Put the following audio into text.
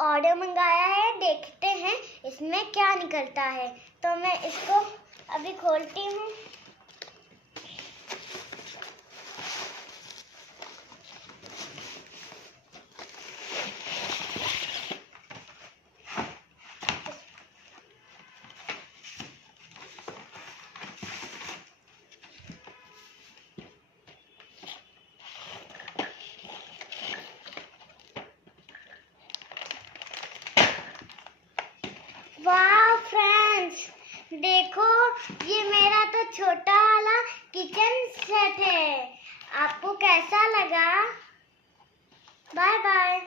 Order मंगाया है, देखते हैं इसमें क्या निकलता है। तो मैं इसको अभी खोलती हूँ। वाह फ्रेंड्स, देखो ये मेरा तो छोटा वाला किचन सेट है। आपको कैसा लगा? Bye bye.